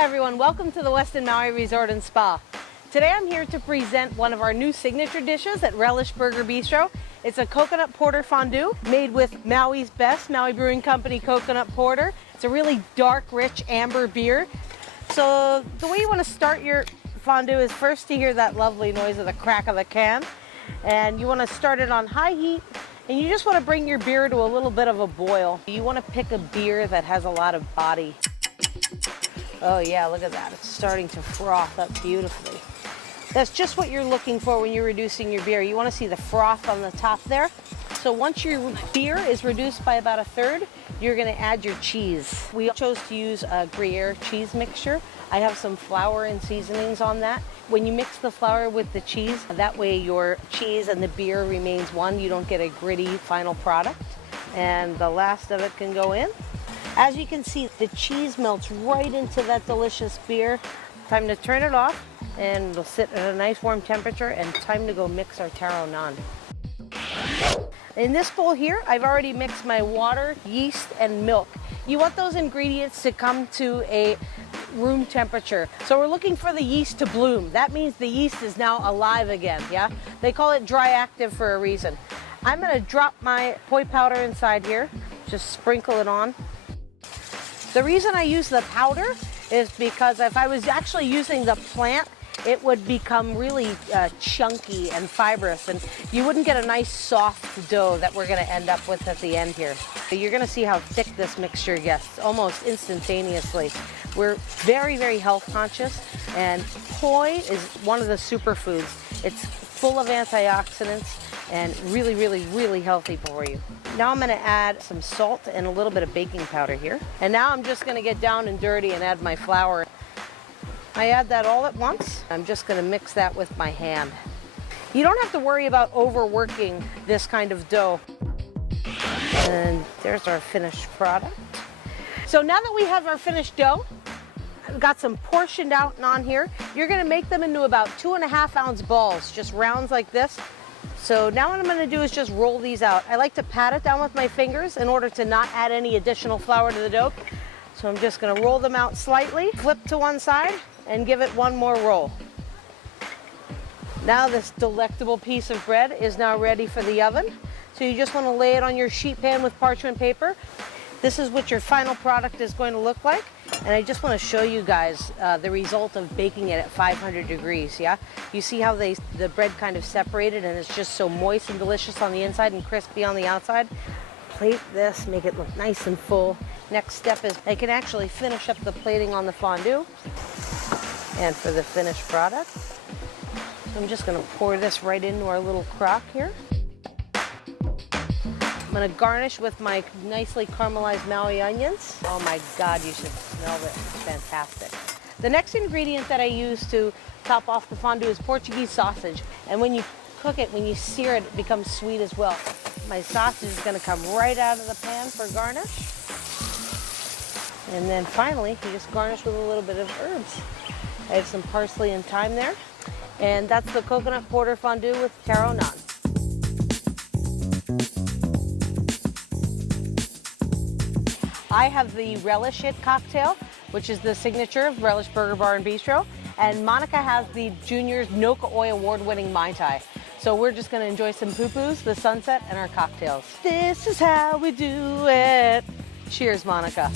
Hi everyone, welcome to the Westin Maui Resort and Spa. Today I'm here to present one of our new signature dishes at Relish Burger Bistro. It's a coconut porter fondue made with Maui's best, Maui Brewing Company coconut porter. It's a really dark, rich amber beer. So the way you want to start your fondue is first to hear that lovely noise of the crack of the can. And you want to start it on high heat. And you just want to bring your beer to a little bit of a boil. You want to pick a beer that has a lot of body. Oh yeah, look at that. It's starting to froth up beautifully. That's just what you're looking for when you're reducing your beer. You want to see the froth on the top there. So once your beer is reduced by about a third, you're going to add your cheese. We chose to use a Gruyere cheese mixture. I have some flour and seasonings on that. When you mix the flour with the cheese, that way your cheese and the beer remains one. You don't get a gritty final product. And the last of it can go in. As you can see, the cheese melts right into that delicious beer. Time to turn it off, and it'll sit at a nice warm temperature, and time to go mix our taro naan. In this bowl here, I've already mixed my water, yeast, and milk. You want those ingredients to come to a room temperature. So we're looking for the yeast to bloom. That means the yeast is now alive again, yeah? They call it dry active for a reason. I'm gonna drop my poi powder inside here, just sprinkle it on. The reason I use the powder is because if I was actually using the plant, it would become really chunky and fibrous, and you wouldn't get a nice soft dough that we're going to end up with at the end here. You're going to see how thick this mixture gets almost instantaneously. We're very, very health conscious, and poi is one of the superfoods. It's full of antioxidants and really, really, really healthy for you. Now I'm going to add some salt and a little bit of baking powder here. And now I'm just going to get down and dirty and add my flour. I add that all at once. I'm just going to mix that with my hand. You don't have to worry about overworking this kind of dough. And there's our finished product. So now that we have our finished dough, I've got some portioned out on here. You're going to make them into about 2.5 ounce balls, just rounds like this. So now what I'm going to do is just roll these out. I like to pat it down with my fingers in order to not add any additional flour to the dough. So I'm just going to roll them out slightly, flip to one side, and give it one more roll. Now this delectable piece of bread is now ready for the oven. So you just want to lay it on your sheet pan with parchment paper. This is what your final product is going to look like. And I just want to show you guys the result of baking it at 500 degrees, yeah? You see how the bread kind of separated, and it's just so moist and delicious on the inside and crispy on the outside. Plate this, make it look nice and full. Next step is I can actually finish up the plating on the fondue. And for the finished product, I'm just going to pour this right into our little crock here. I'm going to garnish with my nicely caramelized Maui onions. Oh my God, you should smell it. It's fantastic. The next ingredient that I use to top off the fondue is Portuguese sausage. And when you cook it, when you sear it, it becomes sweet as well. My sausage is going to come right out of the pan for garnish. And then finally, you just garnish with a little bit of herbs. I have some parsley and thyme there. And that's the coconut porter fondue with taro naan. I have the Relish It cocktail, which is the signature of Relish Burger Bar and Bistro. And Monica has the Junior's Noka Oi award-winning Mai Tai. So we're just going to enjoy some poo-poos, the sunset, and our cocktails. This is how we do it. Cheers, Monica.